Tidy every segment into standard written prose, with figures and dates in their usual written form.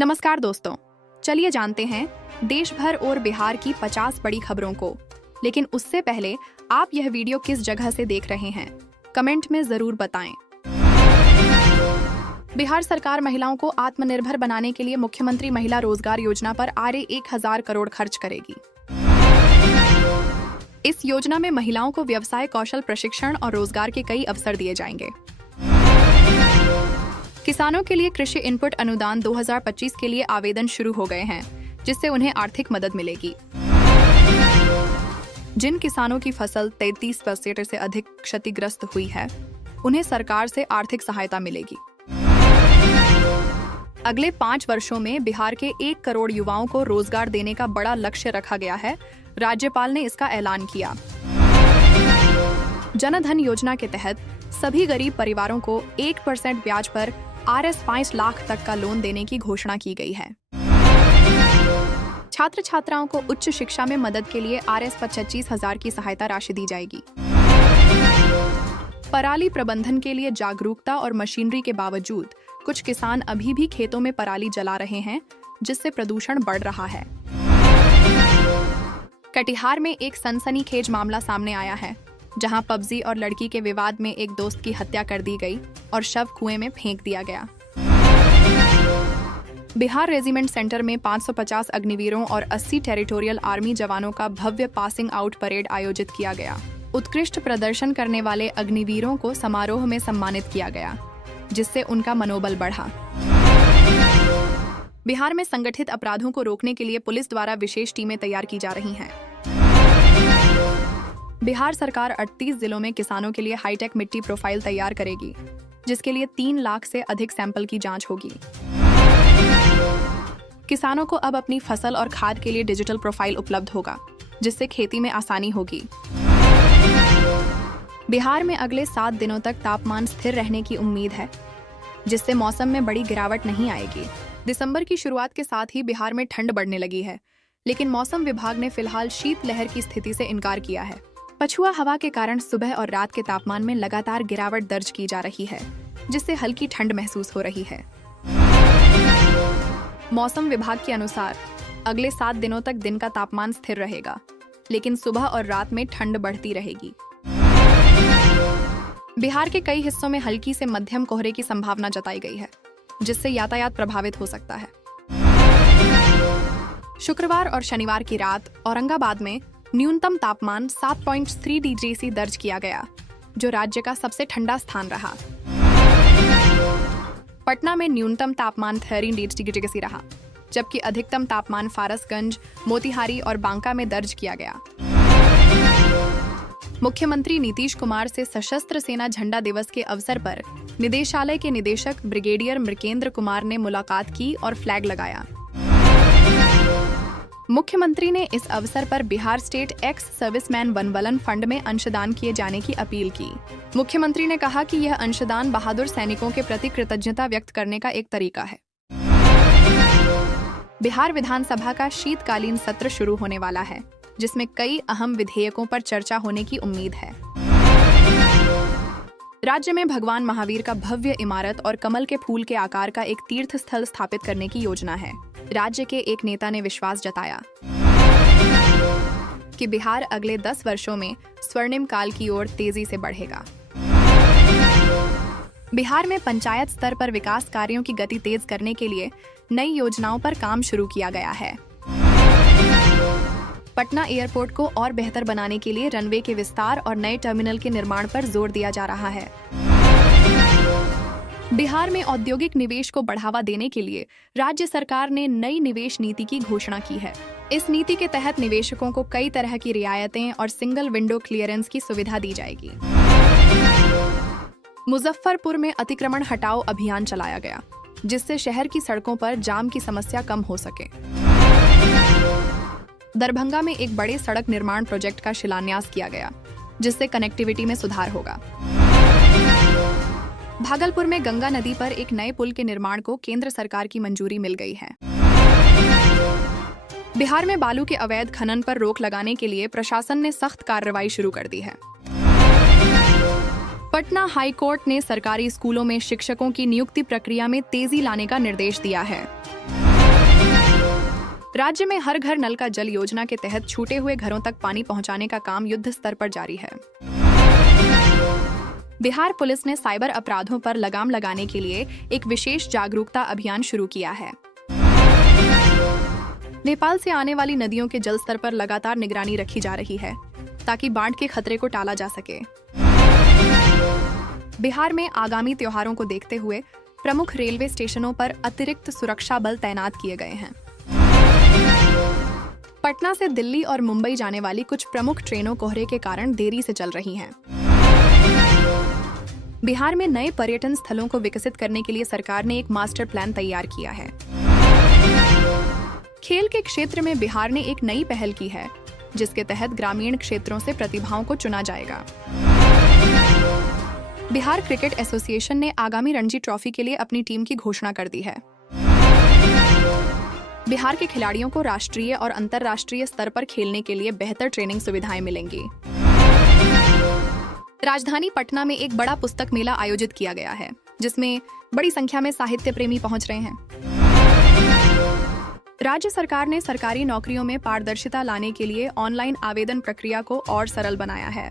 नमस्कार दोस्तों, चलिए जानते हैं देश भर और बिहार की 50 बड़ी खबरों को। लेकिन उससे पहले आप यह वीडियो किस जगह से देख रहे हैं, कमेंट में जरूर बताएं। बिहार सरकार महिलाओं को आत्मनिर्भर बनाने के लिए मुख्यमंत्री महिला रोजगार योजना पर आरे 1000 करोड़ खर्च करेगी। इस योजना में महिलाओं को व्यवसाय कौशल प्रशिक्षण और रोजगार के कई अवसर दिए जाएंगे। किसानों के लिए कृषि इनपुट अनुदान 2025 के लिए आवेदन शुरू हो गए हैं, जिससे उन्हें आर्थिक मदद मिलेगी। जिन किसानों की फसल 33% से अधिक क्षतिग्रस्त हुई है, उन्हें सरकार से आर्थिक सहायता मिलेगी। अगले 5 वर्षों में बिहार के 1 करोड़ युवाओं को रोजगार देने का बड़ा लक्ष्य रखा गया है। राज्यपाल ने इसका ऐलान किया। जनधन योजना के तहत सभी गरीब परिवारों को 1% ब्याज पर Rs 5 लाख तक का लोन देने की घोषणा की गई है। छात्र छात्राओं को उच्च शिक्षा में मदद के लिए Rs 25,000 की सहायता राशि दी जाएगी। पराली प्रबंधन के लिए जागरूकता और मशीनरी के बावजूद कुछ किसान अभी भी खेतों में पराली जला रहे हैं, जिससे प्रदूषण बढ़ रहा है। कटिहार में एक सनसनीखेज मामला सामने आया है, जहां पबजी और लड़की के विवाद में एक दोस्त की हत्या कर दी गई और शव कुएं में फेंक दिया गया। बिहार रेजिमेंट सेंटर में 550 अग्निवीरों और 80 टेरिटोरियल आर्मी जवानों का भव्य पासिंग आउट परेड आयोजित किया गया। उत्कृष्ट प्रदर्शन करने वाले अग्निवीरों को समारोह में सम्मानित किया गया, जिससे उनका मनोबल बढ़ा। बिहार में संगठित अपराधों को रोकने के लिए पुलिस द्वारा विशेष टीमें तैयार की जा रही हैं। बिहार सरकार 38 जिलों में किसानों के लिए हाईटेक मिट्टी प्रोफाइल तैयार करेगी, जिसके लिए 3 लाख से अधिक सैंपल की जांच होगी। किसानों को अब अपनी फसल और खाद के लिए डिजिटल प्रोफाइल उपलब्ध होगा, जिससे खेती में आसानी होगी। बिहार में अगले 7 दिनों तक तापमान स्थिर रहने की उम्मीद है, जिससे मौसम में बड़ी गिरावट नहीं आएगी। दिसंबर की शुरुआत के साथ ही बिहार में ठंड बढ़ने लगी है, लेकिन मौसम विभाग ने फिलहाल शीतलहर की स्थिति से इनकार किया है। पछुआ हवा के कारण सुबह और रात के तापमान में लगातार गिरावट दर्ज की जा रही है, जिससे हल्की ठंड महसूस हो रही है। मौसम विभाग के अनुसार अगले 7 दिनों तक दिन का तापमान स्थिर रहेगा, लेकिन सुबह और रात में ठंड बढ़ती रहेगी। बिहार के कई हिस्सों में हल्की से मध्यम कोहरे की संभावना जताई गई है, जिससे यातायात प्रभावित हो सकता है। शुक्रवार और शनिवार की रात औरंगाबाद में न्यूनतम तापमान 7.3 डिग्री से दर्ज किया गया, जो राज्य का सबसे ठंडा स्थान रहा। पटना में न्यूनतम तापमान 13 डिग्री से रहा, जबकि अधिकतम तापमान फारसगंज, मोतिहारी और बांका में दर्ज किया गया। मुख्यमंत्री नीतीश कुमार से सशस्त्र सेना झंडा दिवस के अवसर पर निदेशालय के निदेशक ब्रिगेडियर मृकेंद्र कुमार ने मुलाकात की और फ्लैग लगाया। मुख्यमंत्री ने इस अवसर पर Bihar state ex serviceman benevolent fund में अंशदान किए जाने की अपील की। मुख्यमंत्री ने कहा कि यह अंशदान बहादुर सैनिकों के प्रति कृतज्ञता व्यक्त करने का एक तरीका है। बिहार विधानसभा का शीतकालीन सत्र शुरू होने वाला है, जिसमें कई अहम विधेयकों पर चर्चा होने की उम्मीद है। राज्य में भगवान महावीर का भव्य इमारत और कमल के फूल के आकार का एक तीर्थ स्थल स्थापित करने की योजना है। राज्य के एक नेता ने विश्वास जताया कि बिहार अगले 10 वर्षों में स्वर्णिम काल की ओर तेजी से बढ़ेगा। बिहार में पंचायत स्तर पर विकास कार्यों की गति तेज करने के लिए नई योजनाओं पर काम शुरू किया गया है। पटना एयरपोर्ट को और बेहतर बनाने के लिए रनवे के विस्तार और नए टर्मिनल के निर्माण पर जोर दिया जा रहा है। बिहार में औद्योगिक निवेश को बढ़ावा देने के लिए राज्य सरकार ने नई निवेश नीति की घोषणा की है। इस नीति के तहत निवेशकों को कई तरह की रियायतें और सिंगल विंडो क्लियरेंस की सुविधा दी जाएगी। मुजफ्फरपुर में अतिक्रमण हटाओ अभियान चलाया गया, जिससे शहर की सड़कों पर जाम की समस्या कम हो सके। दरभंगा में एक बड़े सड़क निर्माण प्रोजेक्ट का शिलान्यास किया गया, जिससे कनेक्टिविटी में सुधार होगा। भागलपुर में गंगा नदी पर एक नए पुल के निर्माण को केंद्र सरकार की मंजूरी मिल गई है। बिहार में बालू के अवैध खनन पर रोक लगाने के लिए प्रशासन ने सख्त कार्रवाई शुरू कर दी है। पटना हाई कोर्ट ने सरकारी स्कूलों में शिक्षकों की नियुक्ति प्रक्रिया में तेजी लाने का निर्देश दिया है। राज्य में हर घर नल का जल योजना के तहत छूटे हुए घरों तक पानी पहुंचाने का काम युद्ध स्तर पर जारी है। बिहार पुलिस ने साइबर अपराधों पर लगाम लगाने के लिए एक विशेष जागरूकता अभियान शुरू किया है। नेपाल से आने वाली नदियों के जल स्तर पर लगातार निगरानी रखी जा रही है ताकि बाढ़ के खतरे को टाला जा सके। बिहार में आगामी त्योहारों को देखते हुए प्रमुख रेलवे स्टेशनों पर अतिरिक्त सुरक्षा बल तैनात किए गए हैं। पटना से दिल्ली और मुंबई जाने वाली कुछ प्रमुख ट्रेनों कोहरे के कारण देरी से चल रही हैं। बिहार में नए पर्यटन स्थलों को विकसित करने के लिए सरकार ने एक मास्टर प्लान तैयार किया है। खेल के क्षेत्र में बिहार ने एक नई पहल की है, जिसके तहत ग्रामीण क्षेत्रों से प्रतिभाओं को चुना जाएगा। बिहार क्रिकेट एसोसिएशन ने आगामी रणजी ट्रॉफी के लिए अपनी टीम की घोषणा कर दी है। बिहार के खिलाड़ियों को राष्ट्रीय और अंतर्राष्ट्रीय स्तर पर खेलने के लिए बेहतर ट्रेनिंग सुविधाएं मिलेंगी। राजधानी पटना में एक बड़ा पुस्तक मेला आयोजित किया गया है, जिसमें बड़ी संख्या में साहित्य प्रेमी पहुंच रहे हैं। राज्य सरकार ने सरकारी नौकरियों में पारदर्शिता लाने के लिए ऑनलाइन आवेदन प्रक्रिया को और सरल बनाया है।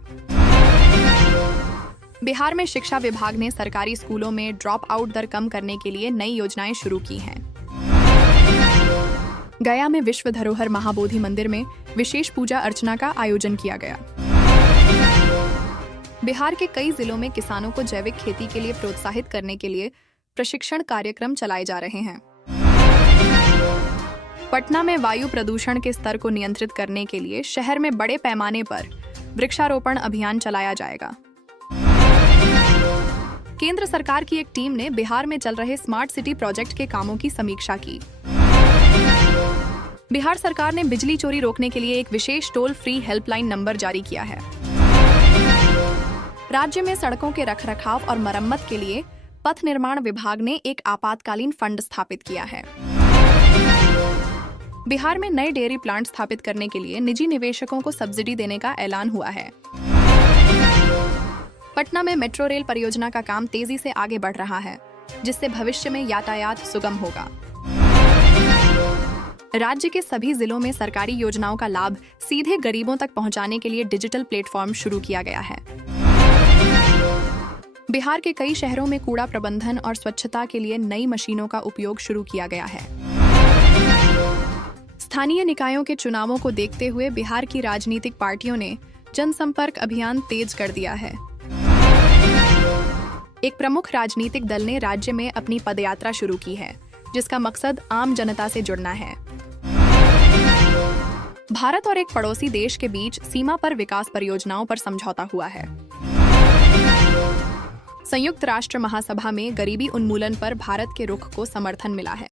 बिहार में शिक्षा विभाग ने सरकारी स्कूलों में ड्रॉप आउट दर कम करने के लिए नई योजनाएं शुरू की हैं। गया में विश्व धरोहर महाबोधि मंदिर में विशेष पूजा अर्चना का आयोजन किया गया। बिहार के कई जिलों में किसानों को जैविक खेती के लिए प्रोत्साहित करने के लिए प्रशिक्षण कार्यक्रम चलाए जा रहे हैं। पटना में वायु प्रदूषण के स्तर को नियंत्रित करने के लिए शहर में बड़े पैमाने पर वृक्षारोपण अभियान चलाया जाएगा। केंद्र सरकार की एक टीम ने बिहार में चल रहे स्मार्ट सिटी प्रोजेक्ट के कामों की समीक्षा की। बिहार सरकार ने बिजली चोरी रोकने के लिए एक विशेष टोल फ्री हेल्पलाइन नंबर जारी किया है। राज्य में सड़कों के रखरखाव और मरम्मत के लिए पथ निर्माण विभाग ने एक आपातकालीन फंड स्थापित किया है। बिहार में नए डेयरी प्लांट स्थापित करने के लिए निजी निवेशकों को सब्सिडी देने का ऐलान हुआ है। पटना में मेट्रो रेल परियोजना का काम तेजी से आगे बढ़ रहा है, जिससे भविष्य में यातायात सुगम होगा। राज्य के सभी जिलों में सरकारी योजनाओं का लाभ सीधे गरीबों तक पहुंचाने के लिए डिजिटल प्लेटफॉर्म शुरू किया गया है। बिहार के कई शहरों में कूड़ा प्रबंधन और स्वच्छता के लिए नई मशीनों का उपयोग शुरू किया गया है। स्थानीय निकायों के चुनावों को देखते हुए बिहार की राजनीतिक पार्टियों ने जनसंपर्क अभियान तेज कर दिया है। एक प्रमुख राजनीतिक दल ने राज्य में अपनी पदयात्रा शुरू की है, जिसका मकसद आम जनता से जुड़ना है। भारत और एक पड़ोसी देश के बीच सीमा पर विकास परियोजनाओं पर समझौता हुआ है। संयुक्त राष्ट्र महासभा में गरीबी उन्मूलन पर भारत के रुख को समर्थन मिला है।